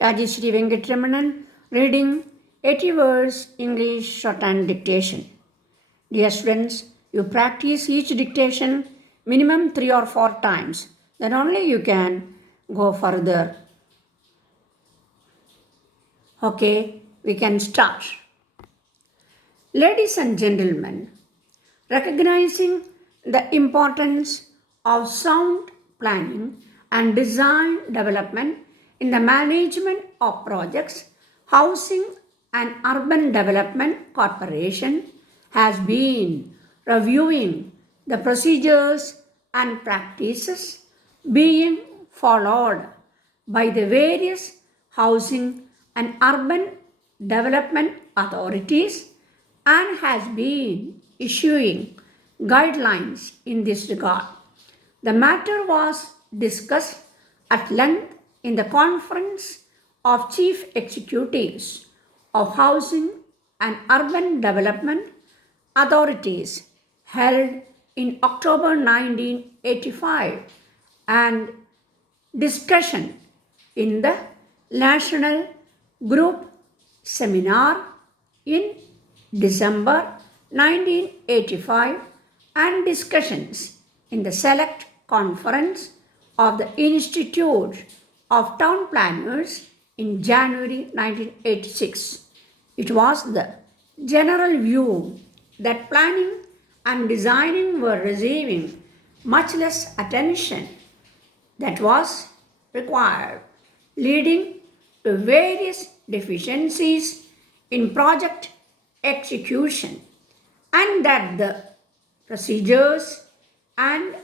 Rajeshri Venkatramanan reading 80 words English Shorthand Dictation. Dear students, you practice each dictation minimum 3 or 4 times. Then only you can go further. Okay, we can start. Ladies and gentlemen, recognizing the importance of sound planning and design development in the management of projects, Housing and Urban Development Corporation has been reviewing the procedures and practices being followed by the various housing and urban development authorities and has been issuing guidelines in this regard. The matter was discussed at length in the Conference of Chief Executives of Housing and Urban Development Authorities held in October 1985 and discussion in the National Group Seminar in December 1985 and discussions in the Select Conference of the Institute of Town Planners in January 1986. It was the general view that planning and designing were receiving much less attention that was required, leading to various deficiencies in project execution, and that the procedures and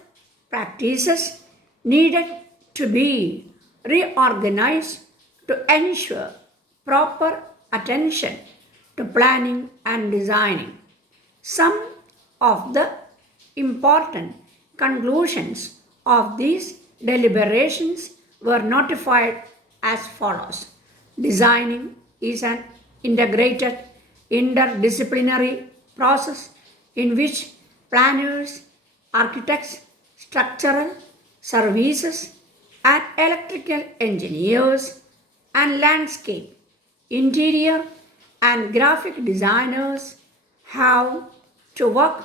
practices needed to be reorganized to ensure proper attention to planning and designing. Some of the important conclusions of these deliberations were notified as follows. Designing is an integrated interdisciplinary process in which planners, architects, structural services, and electrical engineers and landscape, interior, and graphic designers have to work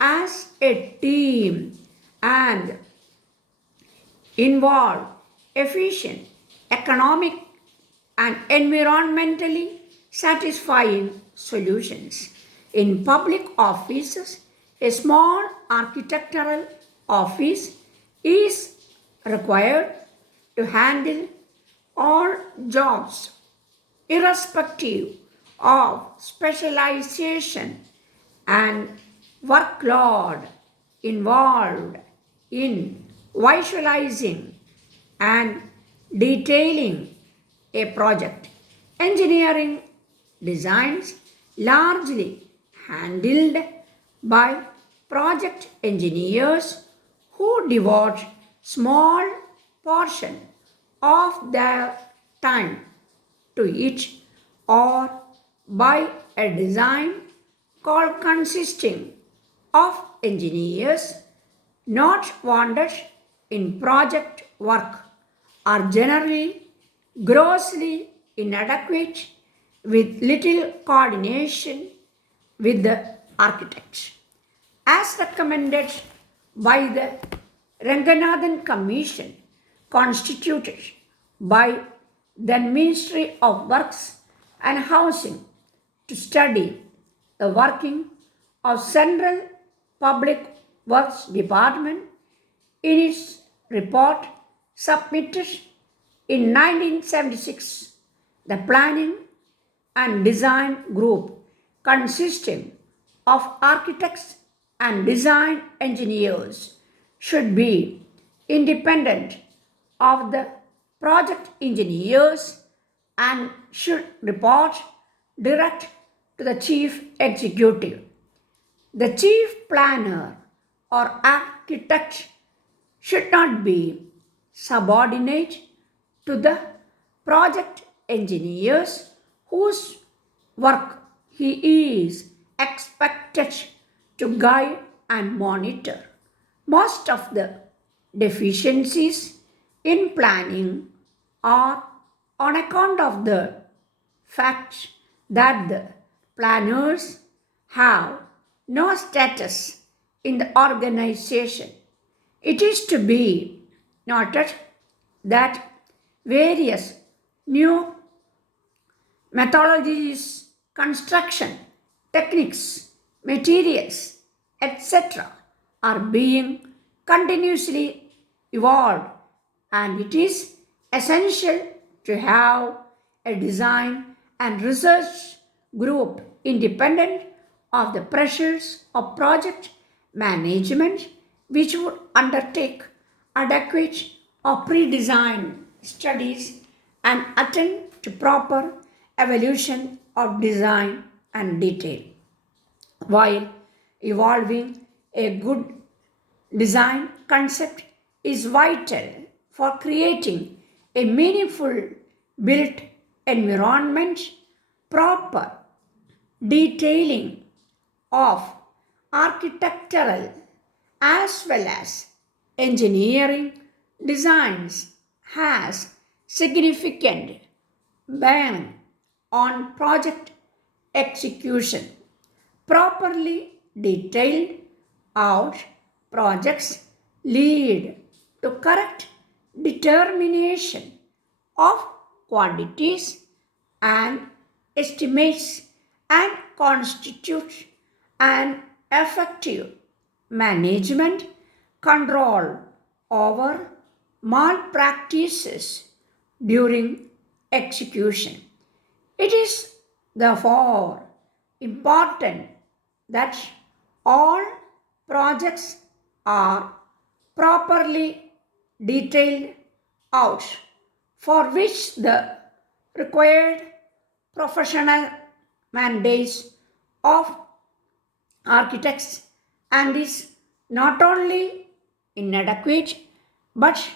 as a team and involve efficient, economic, and environmentally satisfying solutions. In public offices, a small architectural office is required to handle all jobs irrespective of specialization and workload involved in visualizing and detailing a project. Engineering designs largely handled by project engineers who devote small portion of their time to it, or by a design called consisting of engineers not wanted in project work are generally grossly inadequate with little coordination with the architect. As recommended by the Ranganathan Commission constituted by the Ministry of Works and Housing to study the working of Central Public Works Department, in its report submitted in 1976, the Planning and Design Group consisting of architects and design engineers should be independent of the project engineers and should report direct to the chief executive. The chief planner or architect should not be subordinate to the project engineers whose work he is expected to guide and monitor. Most of the deficiencies in planning are on account of the fact that the planners have no status in the organization. It is to be noted that various new methodologies, construction, techniques, materials, etc. are being continuously evolved, and it is essential to have a design and research group independent of the pressures of project management which would undertake adequate or pre-designed studies and attend to proper evaluation of design and detail. While evolving a good design concept is vital for creating a meaningful built environment, proper detailing of architectural as well as engineering designs has significant bearing on project execution. Properly detailed out projects lead to correct determination of quantities and estimates and constitute an effective management control over malpractices during execution. It is therefore important that all projects are properly detailed out, for which the required professional mandates of architects and is not only inadequate but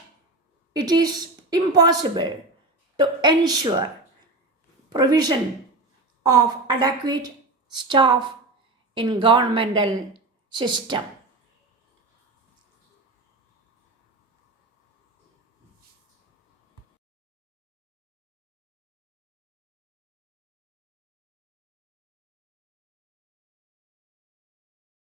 it is impossible to ensure provision of adequate staff in governmental system.